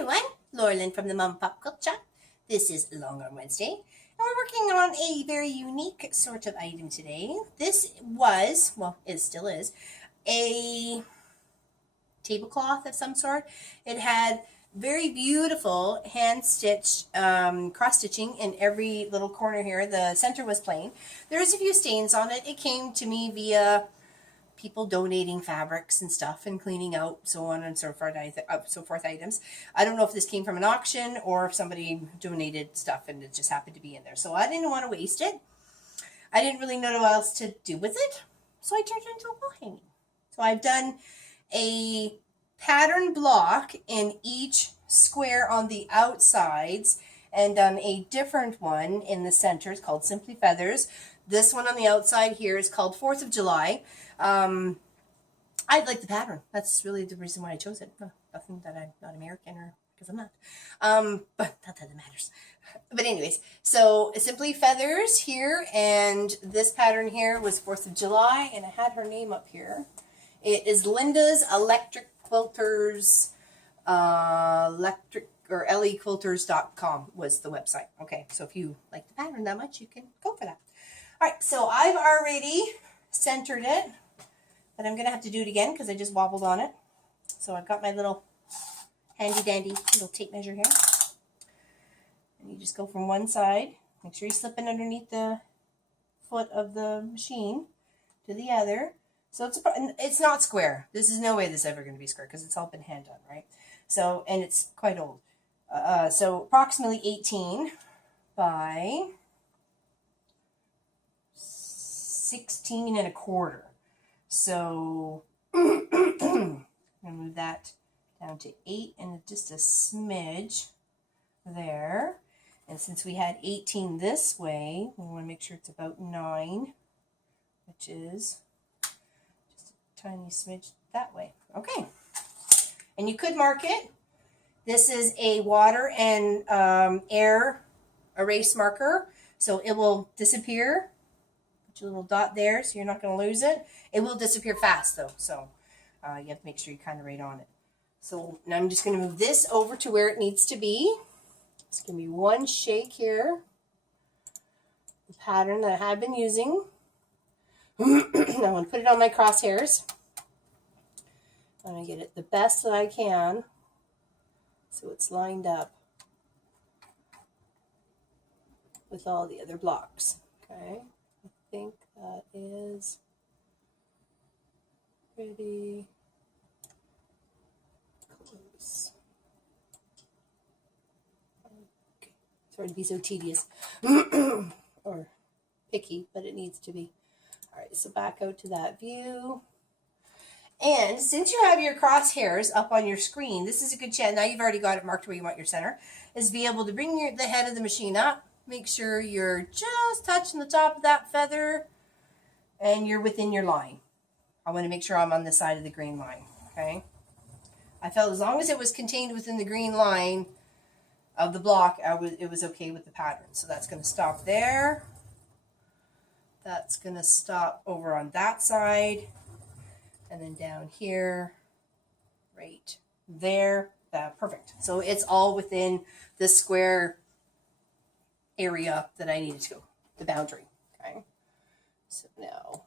everyone, Laura Lynn from the Mom Pop Quilt Shop. This is Long Arm Wednesday, and we're working on a very unique sort of item today. This was, well, it still is, a tablecloth of some sort. It had very beautiful hand-stitched cross-stitching in every little corner here. The center was plain. There's a few stains on it. It came to me via people donating fabrics and stuff and cleaning out, so on and so forth items. I don't know if this came from an auction or if somebody donated stuff and it just happened to be in there. So I didn't want to waste it. I didn't really know what else to do with it, so I turned it into a wall hanging. So I've done a pattern block in each square on the outsides and done a different one in the center. It's called Simply Feathers. This one on the outside here is called 4th of July. I like the pattern. That's really the reason why I chose it. Nothing that I'm not American or because I'm not. But not that it matters. But anyways, so Simply Feathers here, and this pattern here was 4th of July, and I had her name up here. It is Linda's Electric Quilters, lequilters.com was the website. Okay, so if you like the pattern that much, you can go for that. All right, so I've already centered it, but I'm going to have to do it again because I just wobbled on it. So I've got my little handy-dandy little tape measure here. And you just go from one side. Make sure you slip in underneath the foot of the machine to the other. So it's not square. This is no way this is ever going to be square because it's all been hand done, right? So, and it's quite old. So approximately 18 by 16 and a quarter. So I'm going to move that down to 8 and just a smidge there. And since we had 18 this way, we want to make sure it's about 9, which is just a tiny smidge that way. Okay. And you could mark it. This is a water and air erase marker, so it will disappear. Put your little dot there so you're not going to lose it. It will disappear fast though, so you have to make sure you're kind of right on it. So now I'm just going to move this over to where it needs to be. It's going to be one shake here. The pattern that I have been using. Now I'm going to put it on my crosshairs. I'm going to get it the best that I can so it's lined up with all the other blocks. Okay, I think that is pretty close. Okay. Sorry to be so tedious or picky, but it needs to be. All right, so back out to that view. And since you have your crosshairs up on your screen, this is a good chance. Now you've already got it marked where you want your center. Is be able to bring the head of the machine up. Make sure you're just touching the top of that feather and you're within your line. I want to make sure I'm on the side of the green line. Okay. I felt as long as it was contained within the green line of the block, it was okay with the pattern. So that's going to stop there. That's going to stop over on that side. And then down here, right there, perfect. So it's all within the square area that I needed to go, the boundary, okay? So now I'm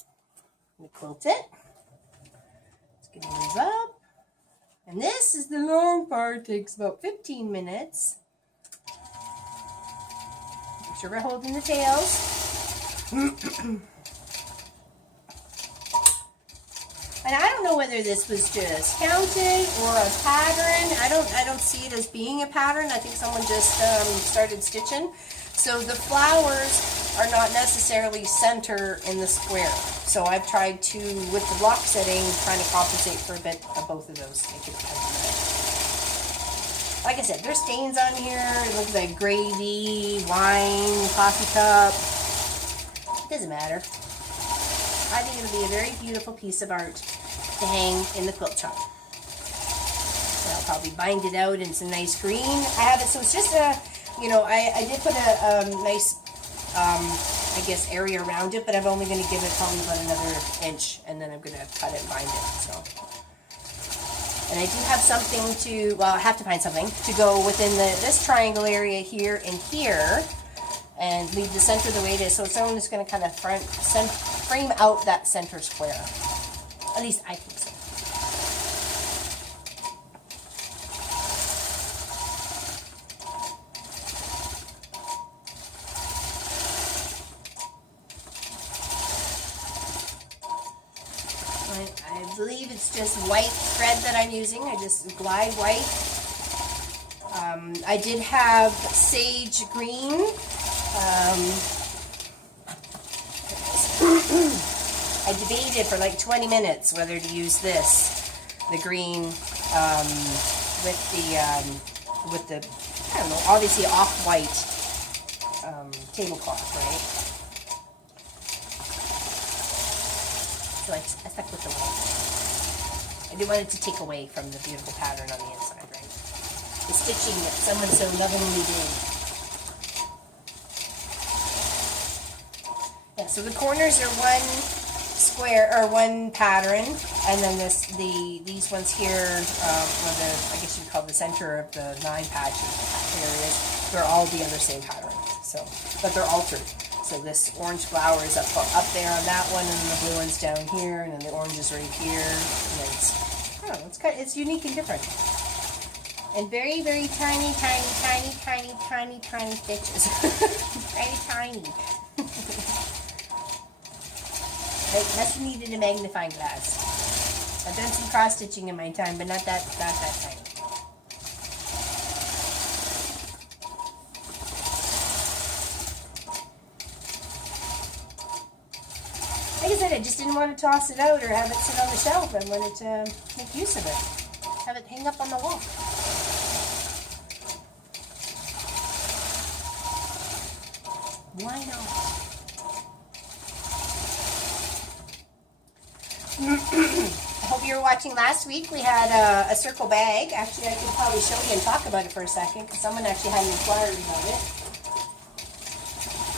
going to quilt it. It's going to move up. And this is the long part, it takes about 15 minutes. Make sure we're holding the tails. And I don't know whether this was just counted or a pattern. I don't see it as being a pattern. I think someone just started stitching. So the flowers are not necessarily center in the square. So I've tried to, with the block setting, trying to compensate for a bit of both of those. Make it like I said, there's stains on here. It looks like gravy, wine, coffee cup. It doesn't matter. I think it'll be a very beautiful piece of art to hang in the quilt shop. And I'll probably bind it out in some nice green. I have it, so it's just a, you know, I did put a nice, I guess, area around it, but I'm only going to give it probably about another inch, and then I'm going to cut it and bind it. So, And I do have something to, well, I have to find something to go within this triangle area here and here, and leave the center the way it is. So I'm just going to kind of frame out that center square. At least I think so. I believe it's just white thread that I'm using. I just glide white. I did have sage green. I debated for like 20 minutes whether to use this, the green, with the I don't know, obviously off-white tablecloth, right? So I stuck with the white. I didn't want it to take away from the beautiful pattern on the inside, right? The stitching that someone so lovingly did. Yeah, so the corners are one square or one pattern, and then these ones here, I guess you'd call the center of the 9 patches areas, they're all the other same pattern. So, but they're altered. So this orange flower is up there on that one, and then the blue one's down here, and then the orange is right here. And it's, I don't know, it's unique and different. And very, very tiny, tiny, tiny, tiny, tiny, tiny stitches. Very tiny. It must have needed a magnifying glass. I've done some cross stitching in my time, but not that tiny. Like I said, I just didn't want to toss it out or have it sit on the shelf. I wanted to make use of it. Have it hang up on the wall. Why not? I hope you were watching last week. We had a circle bag. Actually, I could probably show you and talk about it for a second because someone actually had an inquiry about it.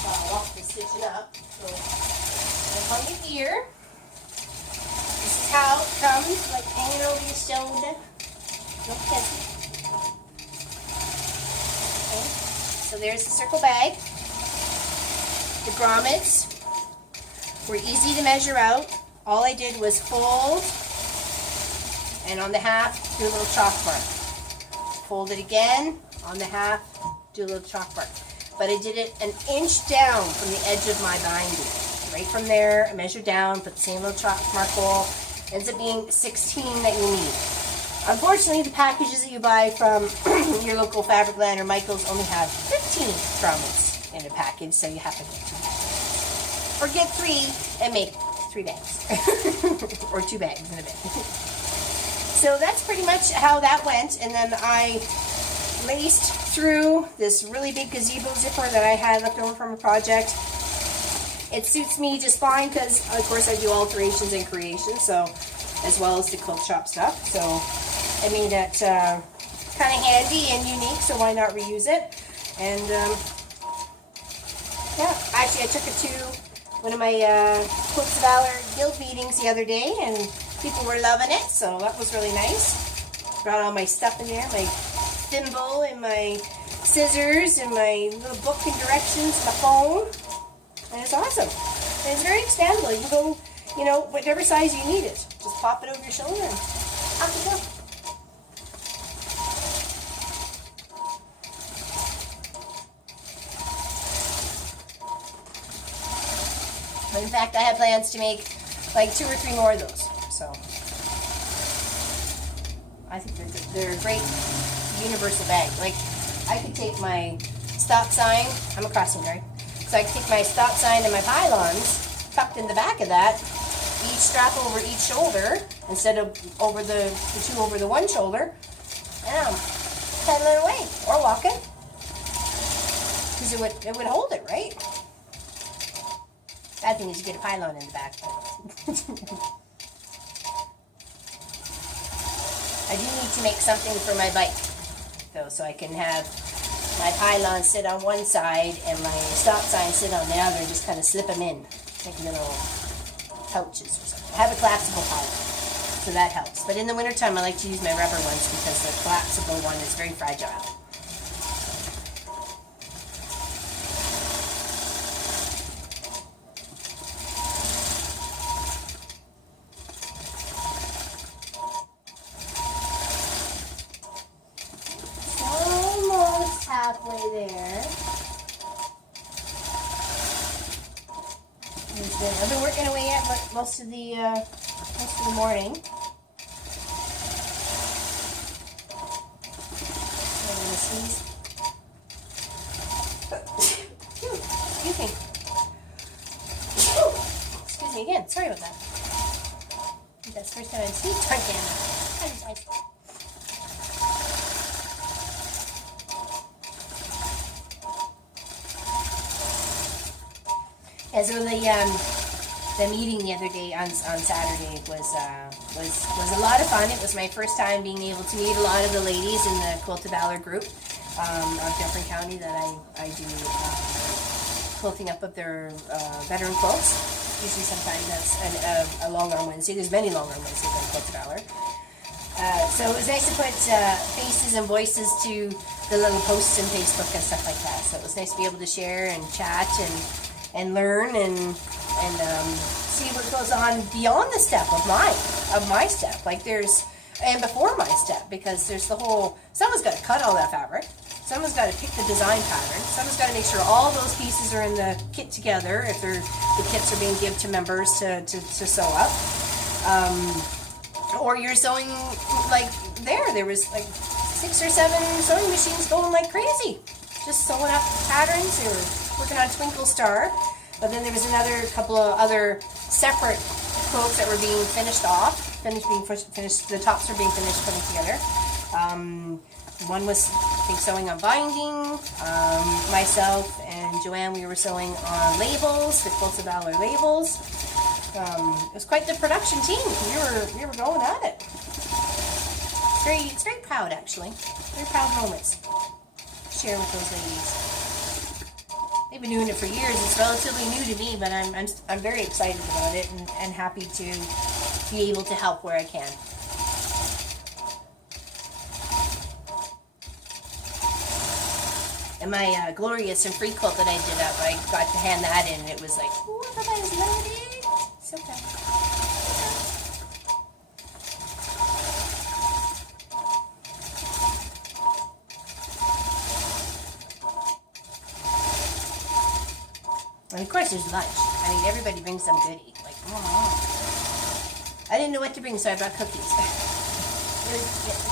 While we're stitching up. So, I hung it here. This is how it comes, like hanging over your shoulder. No kissing. Okay. So there's the circle bag. The grommets were easy to measure out. All I did was fold, and on the half, do a little chalk mark. Fold it again, on the half, do a little chalk mark. But I did it an inch down from the edge of my binding. Right from there, I measured down, put the same little chalk mark hole. Ends up being 16 that you need. Unfortunately, the packages that you buy from your local Fabric Land or Michael's only have 15 grommets in a package, so you have to get 2. Or get 3 and make 3 bags. Or 2 bags in a bag. So that's pretty much how that went. And then I laced through this really big gazebo zipper that I had left over from a project. It suits me just fine because, of course, I do alterations and creations, so as well as the quilt shop stuff. So I made it kind of handy and unique, so why not reuse it? And yeah, actually I took it to one of my Quilts of Valor guild meetings the other day, and people were loving it, so that was really nice. Brought all my stuff in there, my thimble and my scissors and my little book and directions, my phone, and it's awesome. And it's very expandable. You can go, you know, whatever size you need it. Just pop it over your shoulder and off you go. But in fact, I have plans to make like 2 or 3 more of those. So I think they're a great universal bag. Like I could take my stop sign. I'm a crossing guard, so I could take my stop sign and my pylons tucked in the back of that. Each strap over each shoulder instead of over the 2 over the 1 shoulder. And pedaling away or walking because it would hold it, right? Bad thing is you get a pylon in the back. I do need to make something for my bike, though, so I can have my pylon sit on one side and my stop sign sit on the other and just kind of slip them in, like little pouches or something. I have a collapsible pylon. So that helps. But in the wintertime, I like to use my rubber ones because the collapsible one is very fragile. Almost halfway there. I've been working away at most of the morning. Excuse me. Excuse me again. Sorry about that. I think that's the first time I've sneezed on camera. Yeah, so the meeting the other day on Saturday was a lot of fun. It was my first time being able to meet a lot of the ladies in the Quilts of Valor group of Dufferin County that I do quilting up of their veteran quilts. Usually sometimes that's a long arm Wednesday. There's many long arm Wednesdays on Quilts of Valor. So it was nice to put faces and voices to the little posts on Facebook and stuff like that. So it was nice to be able to share and chat and learn and see what goes on beyond the step of my step. Like and before my step, because there's the whole, someone's got to cut all that fabric. Someone's got to pick the design pattern. Someone's got to make sure all those pieces are in the kit together if the kits are being given to members to sew up. Or you're sewing, like there was like 6 or 7 sewing machines going like crazy. Just sewing up patterns. They were working on Twinkle Star. But then there was another couple of other separate quilts that were being finished off. The tops were being finished putting together. One was, I think, sewing on binding. Myself and Joanne, we were sewing on labels, the Quilts of Valor labels. It was quite the production team. We were going at it. It's very proud, actually. Very proud moments to share with those ladies. They've been doing it for years. It's relatively new to me, but I'm very excited about it and happy to be able to help where I can. And my glorious and free quilt that I did up, I got to hand that in, and it was like, oh, I thought I was loaded. So proud. And of course, there's lunch. I mean, everybody brings some goodie. Like, I didn't know what to bring, so I brought cookies. The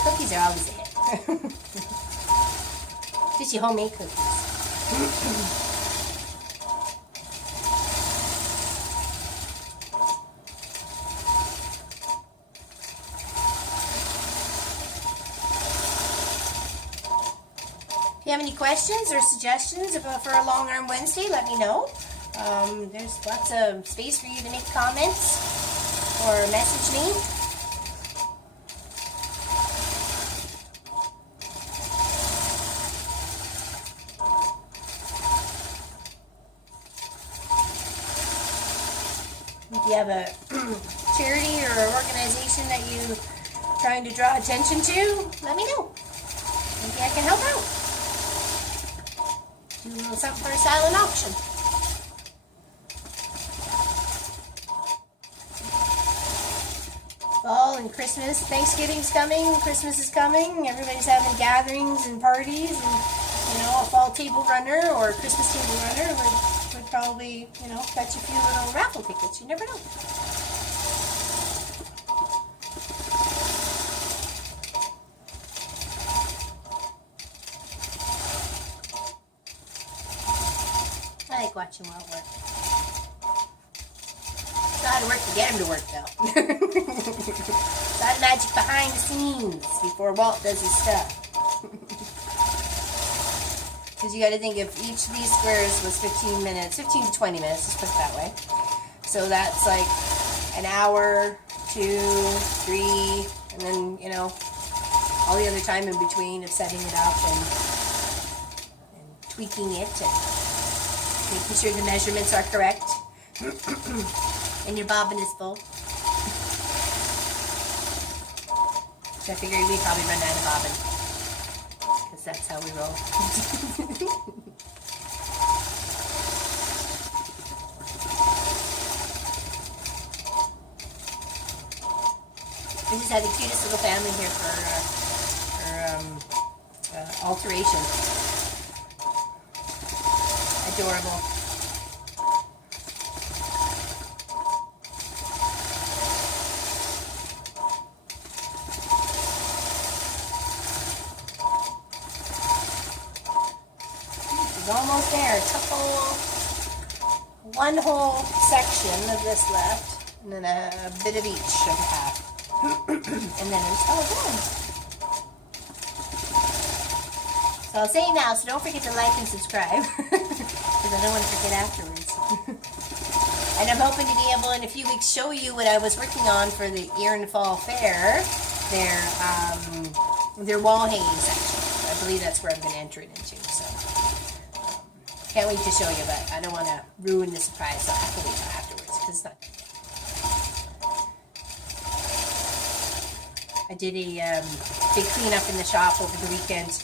cookies are always a hit. Just your homemade cookies. If you have any questions or suggestions for a Long Arm Wednesday, let me know. There's lots of space for you to make comments or message me. If you have a charity or organization that you're trying to draw attention to, let me know. Maybe I can help out. Do a little something for a silent auction. Fall and Christmas, Thanksgiving's coming, Christmas is coming, everybody's having gatherings and parties, and a fall table runner or a Christmas table runner would probably, fetch a few little raffle tickets. You never know. I like watching Walt work. It's not how to work to get him to work, though. It's a lot of magic behind the scenes before Walt does his stuff. Because you got to think if each of these squares was 15 to 20 minutes, let's put it that way. So that's like an hour, 2, 3, and then, all the other time in between of setting it up and tweaking it and making sure the measurements are correct and your bobbin is full. So I figured we'd probably run out of bobbin, because that's how we roll. We just had the cutest little family here for alteration. Adorable. It's almost there. One whole section of this left, and then a bit of each of half. And then it's all done. So I'll say it now, so don't forget to like and subscribe, because I don't want to forget afterwards. And I'm hoping to be able in a few weeks show you what I was working on for the Year and Fall Fair, their wall hanging section. I believe that's where I'm going to enter it into. So can't wait to show you, but I don't want to ruin the surprise, so I have to wait till afterwards, because it's not. I did a big cleanup in the shop over the weekend,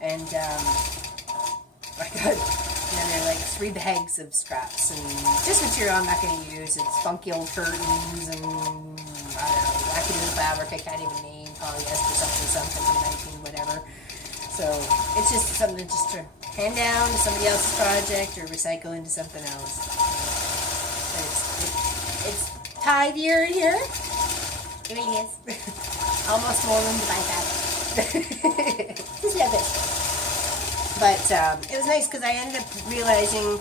and I got another like 3 bags of scraps and just material I'm not going to use. It's funky old curtains and I don't know, wacky fabric I can't even name, polyester something, whatever. So it's just something just to hand down to somebody else's project or recycle into something else. But it's Tide year here. It really is. Almost more room to buy fabric. Just love it. But it was nice because I ended up realizing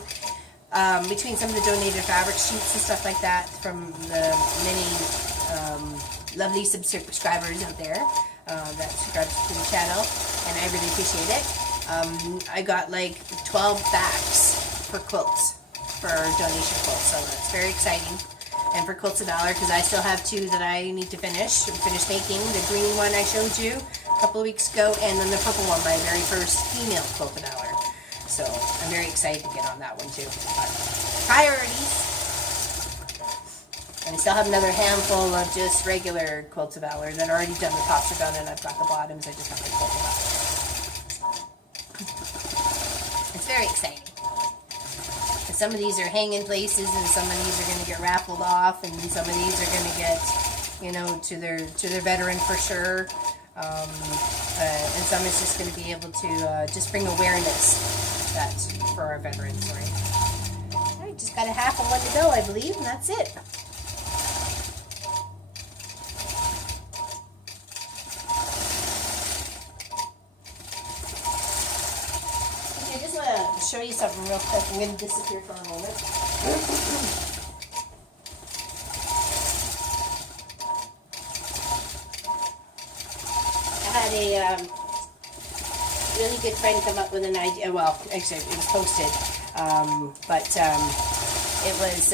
between some of the donated fabric sheets and stuff like that from the many lovely subscribers out there that subscribe to the channel, and I really appreciate it. I got like 12 backs for quilts, for donation quilts, so that's very exciting. And for Quilts of Valor, because I still have 2 that I need to finish making. The green one I showed you a couple of weeks ago, and then the purple one, my very first female Quilt of Valor. So I'm very excited to get on that one too. But priorities. And I still have another handful of just regular Quilts of Valor that are already done. The tops are done, and I've got the bottoms. I just have to Quilt of Valor. It's very exciting. Some of these are hanging places, and some of these are going to get raffled off, and some of these are going to get, you know, to their veteran for sure. And some is just going to be able to just bring awareness that for our veterans, right? All right, just got a half of one to go, I believe, and that's it. Show you something real quick. I'm going to disappear for a moment. I had a really good friend come up with an idea. Well, actually, it was posted, but it was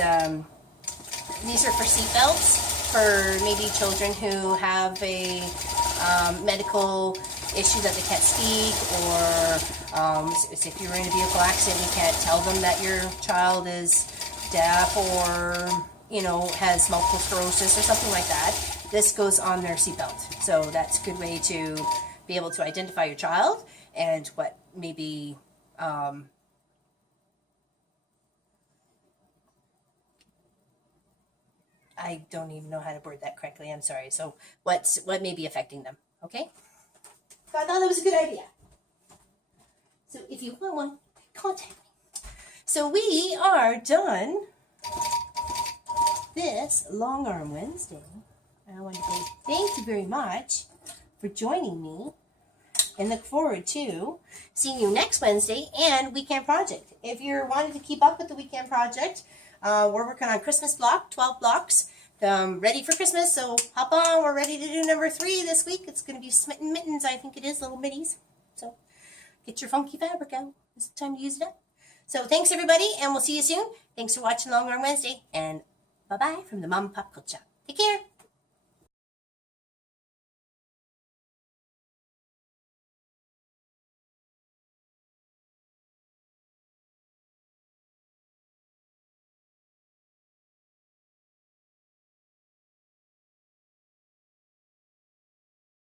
these are for seatbelts for maybe children who have a medical issue that they can't speak, or if you're in a vehicle accident, you can't tell them that your child is deaf or, you know, has multiple sclerosis or something like that. This goes on their seatbelt. So that's a good way to be able to identify your child and what maybe I don't even know how to word that correctly. I'm sorry. So what may be affecting them, okay? So I thought that was a good idea. So if you want one, contact me. So we are done this Long Arm Wednesday. I want to say thank you very much for joining me, and look forward to seeing you next Wednesday and Weekend Project. If you're wanting to keep up with the Weekend Project, we're working on Christmas block, 12 blocks. Ready for Christmas, so hop on. We're ready to do number 3 this week. It's going to be Smitten Mittens, I think it is, little middies. So get your funky fabric out. It's time to use it up. So thanks, everybody, and we'll see you soon. Thanks for watching Long Arm Wednesday, and bye-bye from the Mom and Pop Quilt Shop. Take care.